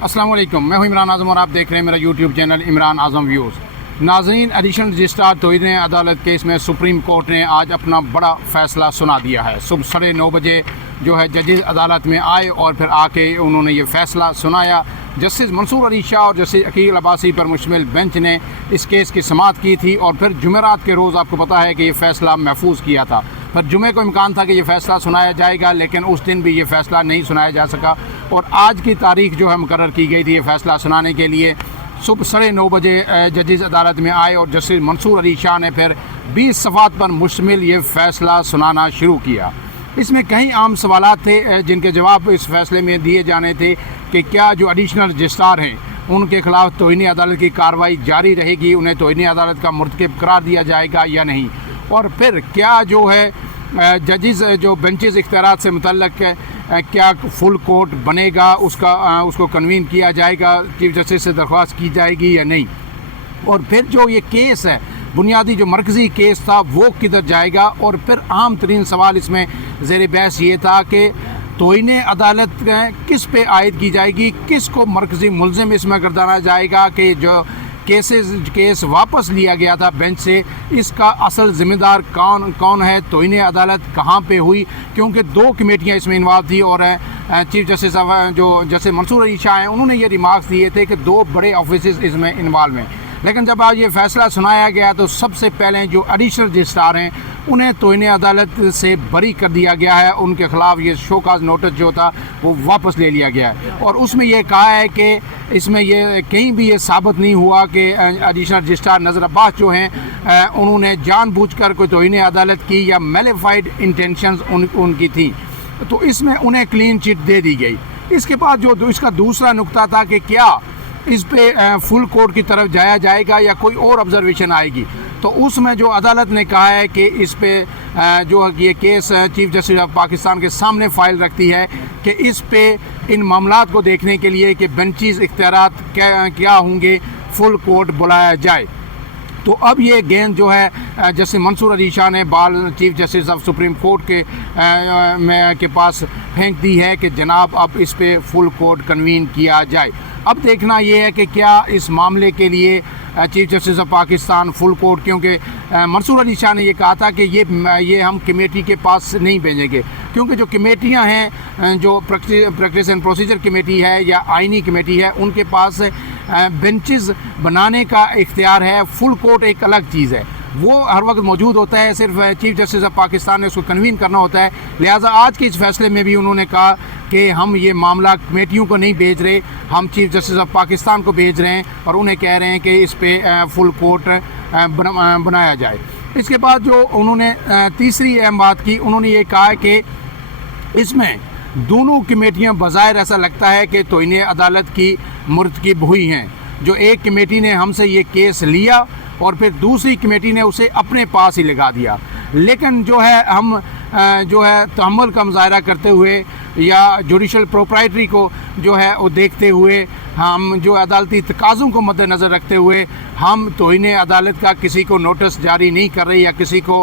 अस्सलाम वालेकुम, मैं हूं इमरान आज़म और आप देख रहे हैं मेरा यूट्यूब चैनल इमरान आज़म व्यूज़। नाज़रीन, एडिशनल रजिस्ट्रार तौहीन अदालत केस में सुप्रीम कोर्ट ने आज अपना बड़ा फ़ैसला सुना दिया है। सुबह 9:30 बजे जो है जजेस अदालत में आए और फिर आके उन्होंने ये फ़ैसला सुनाया। जस्टिस मंसूर अली शाह और जस्टिस अकील अब्बासी पर मुश्तमिल बेंच ने इस केस की समाअत की थी और फिर जुमेरात के रोज़ आपको पता है कि ये फ़ैसला महफूज किया था। पर जुमे को इम्कान था कि ये फ़ैसला सुनाया जाएगा, लेकिन उस दिन भी ये फ़ैसला नहीं सुनाया जा सका और आज की तारीख जो है मुकर्रर की गई थी ये फ़ैसला सुनाने के लिए। सुबह 9:30 बजे जजेस अदालत में आए और जस्टिस मंसूर अली शाह ने फिर 20 सफ़ात पर मुश्तमिल ये फ़ैसला सुनाना शुरू किया। इसमें कई आम सवालात थे जिनके जवाब इस फ़ैसले में दिए जाने थे कि क्या जो एडिशनल रजिस्ट्रार हैं उनके ख़िलाफ़ तौहीन अदालत की कार्रवाई जारी रहेगी, उन्हें तौहीन अदालत का मुर्तकिब करार दिया जाएगा या नहीं, और फिर क्या जो है जजेस जो बेंचेस इख्तियारात से मुतल्लक क्या फुल कोर्ट बनेगा, उसको कन्वीन किया जाएगा, चीफ जस्टिस से दरख्वास्त की जाएगी या नहीं, और फिर जो ये केस है बुनियादी जो मरकज़ी केस था वो किधर जाएगा। और फिर आम तरीन सवाल इसमें ज़ेर बहस ये था कि तौहीन अदालत किस पे आयद की जाएगी, किस को मरकज़ी मुल्ज़िम इसमें गर्दाना जाएगा कि जो केस वापस लिया गया था बेंच से, इसका असल ज़िम्मेदार कौन है, तौहीन अदालत कहाँ पे हुई, क्योंकि 2 कमेटियाँ इसमें इन्वॉल्व थी और चीफ जस्टिस जो जस्टिस मंसूर अली शाह हैं उन्होंने ये रिमार्क्स दिए थे कि 2 बड़े ऑफिस इसमें इन्वॉल्व हैं। लेकिन जब आज ये फ़ैसला सुनाया गया तो सबसे पहले जो एडिशनल रजिस्ट्रार हैं उन्हें तौहीन अदालत से बरी कर दिया गया है, उनके ख़िलाफ़ ये शोकाज़ नोटिस जो था वो वापस ले लिया गया है और उसमें ये कहा है कि इसमें ये कहीं भी ये साबित नहीं हुआ कि एडिशनल रजिस्ट्रार नज़र अब्बास जो हैं उन्होंने जानबूझकर कोई तौहीन अदालत की या मेलिफाइड इंटेंशंस उनकी थी, तो इसमें उन्हें क्लीन चिट दे दी गई। इसके बाद जो इसका दूसरा नुक्ता था कि क्या इस पे फुल कोर्ट की तरफ जाया जाएगा या कोई और ऑब्जर्वेशन आएगी, तो उसमें जो अदालत ने कहा है कि इस पे जो ये case chief justice of Pakistan के सामने फ़ाइल रखती है कि इस पे इन मामलात को देखने के लिए कि बेंचेस इख्तियारात क्या होंगे, फुल कोर्ट बुलाया जाए। तो अब ये गेंद जो है जस्टिस मंसूर अली शाह ने chief justice of supreme court के पास फेंक दी है कि जनाब अब इस पे फुल कोर्ट कन्वीन किया जाए। अब देखना ये है कि क्या इस मामले के लिए chief justice of Pakistan full court, क्योंकि मंसूर अली शाह ने ये कहा था कि ये हम कमेटी के पास नहीं भेजेंगे, क्योंकि जो कमेटियां हैं जो प्रैक्टिस एंड प्रोसीजर कमेटी है या आइनी कमेटी है उनके पास बेंचेस बनाने का इख्तियार है, फुल कोर्ट एक अलग चीज़ है, वो हर वक्त मौजूद होता है, सिर्फ चीफ जस्टिस ऑफ पाकिस्तान ने उसको कन्वीन करना होता है। लिहाजा आज के इस फैसले में भी उन्होंने कहा कि हम ये मामला कमेटियों को नहीं भेज रहे, हम चीफ जस्टिस ऑफ पाकिस्तान को भेज रहे हैं और उन्हें कह रहे हैं कि इस पे फुल कोर्ट बनाया जाए। इसके बाद जो उन्होंने तीसरी अहम बात की, उन्होंने ये कहा कि इसमें दोनों कमेटियाँ बज़ाहिर ऐसा लगता है कि तौहीन अदालत की मुर्तकिब हुई हैं। जो एक कमेटी ने हमसे ये केस लिया और फिर दूसरी कमेटी ने उसे अपने पास ही लगा दिया, लेकिन जो है हम जो है तहम्मुल का मुज़ाहरा करते हुए या जुडिशल प्रोप्राइटरी को जो है वो देखते हुए, हम जो अदालती तकाज़ों को मद्देनज़र रखते हुए हम तौहीन अदालत का किसी को नोटिस जारी नहीं कर रहे या किसी को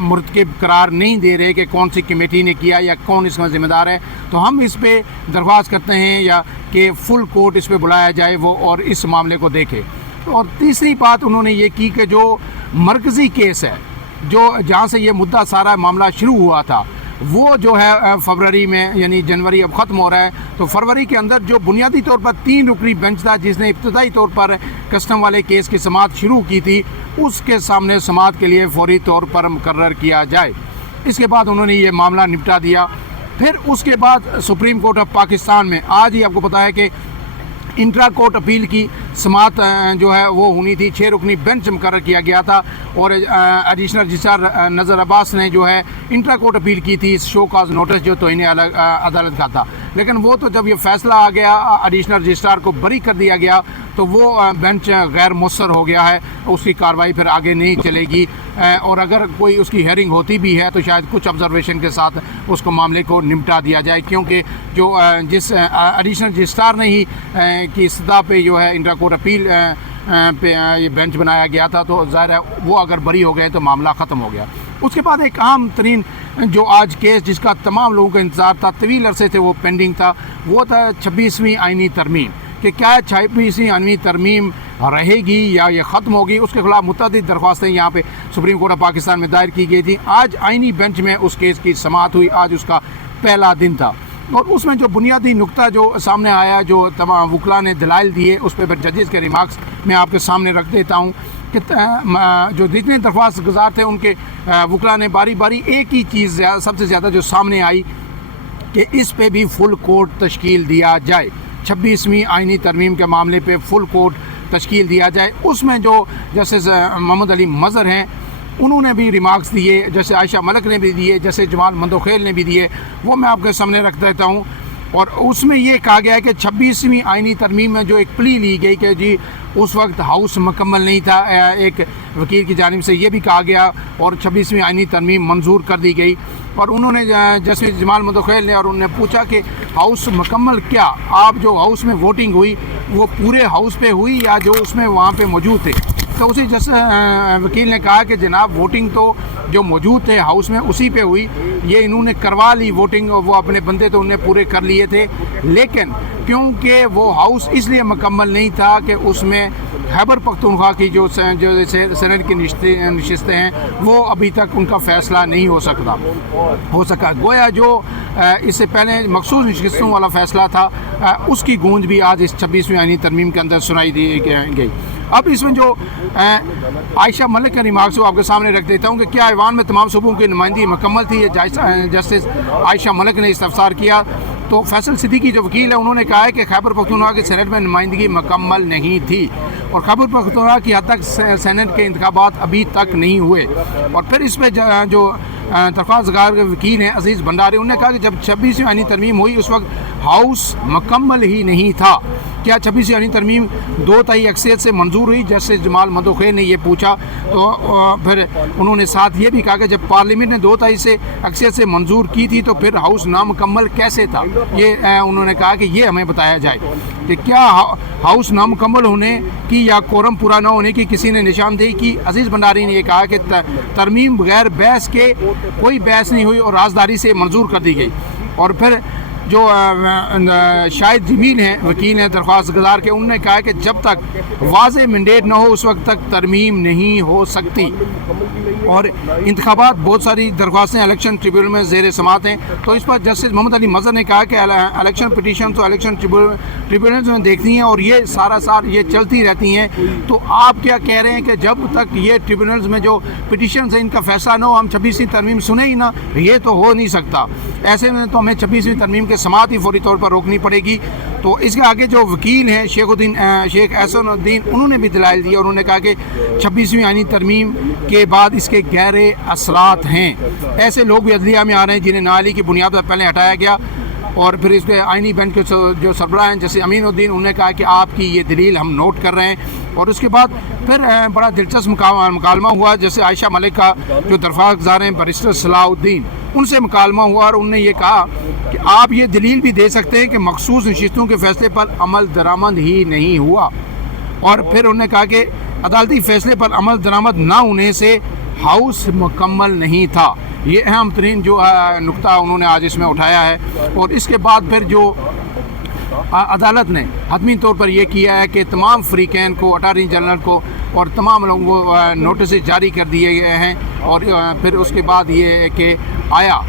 मुर्तकिब करार नहीं दे रहे कि कौन सी कमेटी ने किया या कौन इसमें ज़िम्मेदार है। तो हम इस पे दरख्वास्त करते हैं या कि फुल कोर्ट इस पे बुलाया जाए वो और इस मामले को देखे। और तीसरी बात उन्होंने ये की कि जो मरकज़ी केस है, जो जहाँ से ये मुद्दा सारा मामला शुरू हुआ था, वो जो है फरवरी में, यानी जनवरी अब ख़त्म हो रहा है, तो फरवरी के अंदर जो बुनियादी तौर पर 3 रुकनी बेंच था जिसने इब्तदाई तौर पर कस्टम वाले केस की समाअत शुरू की थी, उसके सामने समाअत के लिए फौरी तौर पर मुकर्रर किया जाए। इसके बाद उन्होंने ये मामला निपटा दिया। फिर उसके बाद सुप्रीम कोर्ट ऑफ पाकिस्तान में आज ही आपको पता है कि इंट्रा कोर्ट अपील की समाअत जो है वो होनी थी, 6 रुकनी बेंच मुकर्रर किया गया था और एडिशनल रजिस्ट्रार नज़र अब्बास ने जो है इंट्रा कोर्ट अपील की थी इस शो काज नोटिस जो तौहीन अदालत का था। लेकिन वो तो जब ये फैसला आ गया, एडिशनल रजिस्ट्रार को बरी कर दिया गया, तो वो बेंच गैर मुस्तर हो गया है, उसकी कार्रवाई फिर आगे नहीं चलेगी और अगर कोई उसकी हेयरिंग होती भी है तो शायद कुछ ऑब्जर्वेशन के साथ उसको मामले को निपटा दिया जाए, क्योंकि जो जिस एडिशनल रजिस्ट्रार ने ही की सतह पे जो है इंट्रा कोर्ट अपील पे ये बेंच बनाया गया था, तो ज़ाहिर है वो अगर बरी हो गए तो मामला ख़त्म हो गया। उसके बाद एक अहम तरीन जो आज केस जिसका तमाम लोगों का इंतज़ार था, तवील अरसे से वो पेंडिंग था, वो था 26वीं आइनी तरमीम कि क्या 26वीं आइनी तरमीम रहेगी या ये ख़त्म होगी। उसके खिलाफ मुतअद्दिद दरख्वास्तें यहाँ पे सुप्रीम कोर्ट ऑफ पाकिस्तान में दायर की गई थी। आज आइनी बेंच में उस केस की समाअत हुई, आज उसका पहला दिन था और उसमें जो बुनियादी नुक्ता जो सामने आया, जो तमाम वकला ने दलाइल दिए, उस पर जजेस के रिमार्क्स मैं आपके सामने रख देता हूँ कि जो जितने दरख्वास्त गुजार थे उनके वकला ने बारी बारी एक ही चीज़ सबसे ज़्यादा जो सामने आई कि इस पे भी फुल कोर्ट तश्कील दिया जाए, 26वीं आइनी तरमीम के मामले पे फुल कोर्ट तश्कील दिया जाए। उसमें जो जस्टिस मोहम्मद अली मज़हर हैं उन्होंने भी रिमार्क्स दिए, जैसे आयशा मलिक ने भी दिए, जैसे जमाल मंदोखेल ने भी दिए, वो मैं आपके सामने रख देता हूँ। और उसमें ये कहा गया है कि 26वीं आइनी तरमीम में जो एक प्ली ली गई कि जी उस वक्त हाउस मुकम्मल नहीं था, एक वकील की जानिब से ये भी कहा गया और 26वीं आइनी तरमीम मंजूर कर दी गई। और उन्होंने जैसे जमाल मंदोखेल ने और उन्होंने पूछा कि हाउस मुकम्मल क्या, आप जो हाउस में वोटिंग हुई वो पूरे हाउस पे हुई या जो उसमें वहाँ पे मौजूद थे। तो उसी जैसे वकील ने कहा कि जनाब वोटिंग तो जो मौजूद थे हाउस में उसी पे हुई, ये इन्होंने करवा ली वोटिंग, वो अपने बंदे तो उन्हें पूरे कर लिए थे, लेकिन क्योंकि वो हाउस इसलिए मुकम्मल नहीं था कि उसमें खैबर पख्तूनख्वा की जो सेनेट की नशिस्तें हैं वो अभी तक उनका फ़ैसला नहीं हो सका। गोया जो इससे पहले मखसूस नशिस्तों वाला फ़ैसला था उसकी गूंज भी आज इस 26वीं आइनी तरमीम के अंदर सुनाई दी गई। अब इसमें जो आयशा मलिक का रिमार्क्स वो आपके सामने रख देता हूँ कि क्या ऐवान में तमाम सूबों की नुमाइंदगी मुकम्मल थी। जस्टिस आयशा मलिक ने इस्तफसार किया तो फैसल सिद्दीकी जो वकील है उन्होंने कहा है कि खैबर पख्तूनख्वा के सेनेट में नुमाइंदगी मुकम्मल नहीं थी और खैबर पख्तूनख्वा की हद तक सेनेट के इंतखाबात अभी तक नहीं हुए। और फिर इस पर जो दरख्वास्तगार के वकील हैं अजीज़ भंडारी, उन्होंने कहा कि जब 26वीं आइनी तरमीम हुई उस वक्त हाउस मुकम्मल ही नहीं था। क्या 26वीं आइनी तरमीम 2/3 अक्सरियत से मंजूर हुई, जैसे जमाल मंदोखेल ने ये पूछा। तो फिर उन्होंने साथ ये भी कहा कि जब पार्लियामेंट ने 2/3 से अक्सरियत से मंजूर की थी तो फिर हाउस नामुकम्मल कैसे था। ये उन्होंने कहा कि ये हमें बताया जाए कि क्या हाउस नामुकम्मल होने की या कोरम पूरा न होने की किसी ने निशानदेही की। अजीज़ भंडारी ने यह कहा कि तरमीम बगैर बहस के कोई बहस नहीं हुई और राजदारी से मंजूर कर दी गई। और फिर जो शाहिद जमील हैं वकील हैं दरख्वास्त गुजार के, उन्होंने कहा कि जब तक वाज़ेह मैंडेट न हो उस वक्त तक तरमीम नहीं हो सकती। और इंतखाबात बहुत सारी दरख्वास्तें इलेक्शन ट्रिब्यूनल में ज़ेर समात हैं। तो इस पर जस्टिस मोहम्मद अली मज़हर ने कहा कि इलेक्शन पिटीशन तो इलेक्शन ट्रिब्यूनल में देखती हैं और ये सारा ये चलती रहती हैं। तो आप क्या कह रहे हैं कि जब तक ये ट्रिब्यूनल्स में जो पिटीशन है इनका फैसला न हो हम 26वीं तरमीम सुने ही ना, ये तो हो नहीं सकता। ऐसे में तो हमें 26वीं तरमीम के समात ही फौरी तौर पर रोकनी पड़ेगी। तो इसके आगे जो वकील हैं शेख एहसानुद्दीन, उन्होंने भी दलाइल दिए और उन्होंने कहा कि 26वीं आइनी तरमीम के बाद इसके गहरे असरात हैं। ऐसे लोग भी अदलिया में आ रहे हैं जिन्हें नाअहली की बुनियाद पर पहले हटाया गया। और फिर इस पर आइनी बेंच के जो सरबराह हैं जैसे अमीनुद्दीन, उन्होंने कहा कि आपकी ये दलील हम नोट कर रहे हैं। और उसके बाद फिर बड़ा दिलचस्प मुकालमा हुआ, जैसे आयशा मलिक का जो दरख्वास्त गुजार हैं बैरिस्टर सलाहुद्दीन, उनसे मुकालमा हुआ और उन्होंने ये कहा कि आप ये दलील भी दे सकते हैं कि मखसूस नशिस्तों के फैसले पर अमल दरामद ही नहीं हुआ। और फिर उन्होंने कहा कि अदालती फैसले पर अमल दरामद ना होने से हाउस मुकम्मल नहीं था। ये अहम तरीन जो नुक्ता उन्होंने आज इसमें उठाया है। और इसके बाद फिर जो अदालत ने हतमी तौर पर यह किया है कि तमाम फ्रीकैन को, अटारनी जनरल को और तमाम लोगों को नोटिस जारी कर दिए गए हैं। और फिर उसके बाद ये कि आया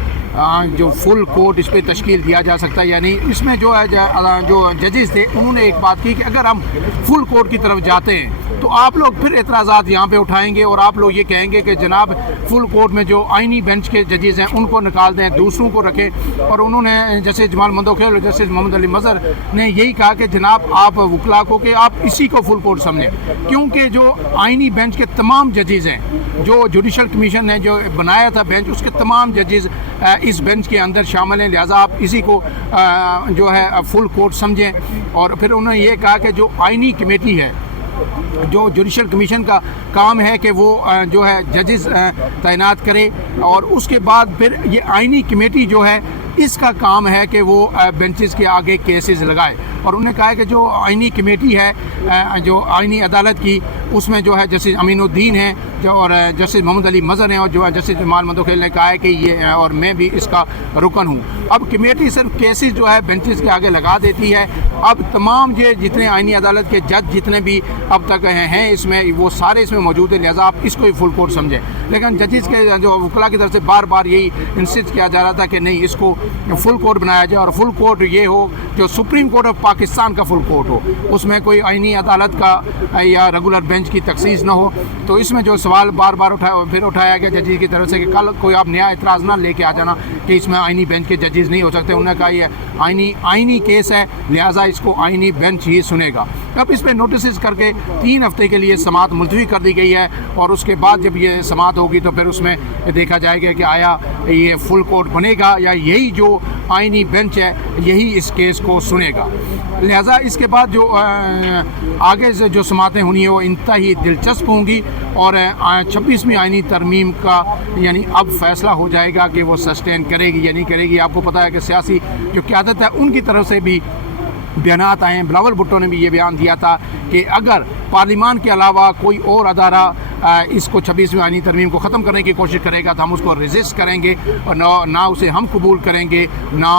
जो फुल कोर्ट इस पर तश्कील दिया जा सकता है, यानी इसमें जो है जो जजेस थे उन्होंने एक बात की कि अगर हम फुल कोर्ट की तरफ जाते हैं तो आप लोग फिर एतराज़ात यहाँ पे उठाएंगे और आप लोग ये कहेंगे कि जनाब फुल कोर्ट में जो आइनी बेंच के जजेस हैं उनको निकाल दें, दूसरों को रखें। और उन्होंने जैसे जमाल मंदोखेल और जस्टिस मोहम्मद अली मज़हर ने यही कहा कि जनाब आप वकला को कि आप इसी को फुल कोर्ट समझें, क्योंकि जो आइनी बेंच के तमाम जजेस हैं, जो जुडिशल कमीशन ने जो बनाया था बेंच, उसके तमाम जजेस इस बेंच के अंदर शामिल हैं, लिहाजा आप इसी को जो है फुल कोर्ट समझें। और फिर उन्होंने ये कहा कि जो आइनी कमेटी है, जो जुडिशल कमीशन का काम है कि वो जो है जजेस तैनात करे और उसके बाद फिर ये आइनी कमेटी जो है इसका काम है कि वो बेंचेस के आगे केसेस लगाए। और उन्होंने कहा है कि जो आइनी कमेटी है जो आइनी अदालत की, उसमें जो है जस्टिस अमीनुद्दीन है जो और जस्टिस मोहम्मद अली मज़हर हैं और जो है जस्टिस जमाल मंदोखेल ने कहा है कि ये और मैं भी इसका रुकन हूँ। अब कमेटी सिर्फ केसेस जो है बेंचेस के आगे लगा देती है। अब तमाम ये जितने आइनी अदालत के जज जितने भी अब तक हैं इसमें, वो सारे इसमें मौजूद है, लिहाजा आप इसको ही फुल कोर्ट समझें। लेकिन जजेस के जो वकला की तरफ से बार बार यही इंसिस्ट किया जा रहा था कि नहीं, इसको फुल कोर्ट बनाया जाए और फुल कोर्ट ये हो जो सुप्रीम कोर्ट ऑफ पाकिस्तान का फुल कोर्ट हो, उसमें कोई आइनी अदालत का या रेगुलर बेंच की तखसीस न हो। तो इसमें जो सवाल बार बार उठाया गया जजेस की तरफ से कि कल कोई आप नया इतराज़ ना लेके आ जाना कि इसमें आइनी बेंच के जजेस नहीं हो सकते। उन्होंने कहा ये आइनी केस है, लिहाजा इसको आइनी बेंच ही सुनेगा। अब इस पर नोटिस करके 3 हफ्ते के लिए समाअत मुलतवी कर दी गई है और उसके बाद जब ये समाअत होगी तो फिर उसमें देखा जाएगा कि आया ये फुल कोर्ट बनेगा या यही जो आइनी बेंच है यही इस केस को सुनेगा। लिहाजा इसके बाद जो आगे से जो समाअतें होनी है वो इंतहाई दिलचस्प होंगी और 26वीं आइनी तरमीम का यानी अब फैसला हो जाएगा कि वो सस्टेन करेगी या नहीं करेगी। आपको पता है कि सियासी जो क़यादत है उनकी तरफ से भी बयानात आए हैं। बिलावल भुट्टो ने भी ये बयान दिया था कि अगर पार्लिमान के अलावा कोई और अदारा इसको 26वीं आइनी तरमीम को ख़त्म करने की कोशिश करेगा तो हम उसको रेजिस्ट करेंगे और ना उसे हम कबूल करेंगे ना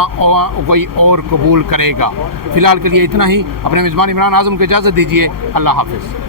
कोई और कबूल करेगा। फ़िलहाल के लिए इतना ही। अपने मेज़बान इमरान आज़म को इजाज़त दीजिए। अल्लाह हाफ़िज़।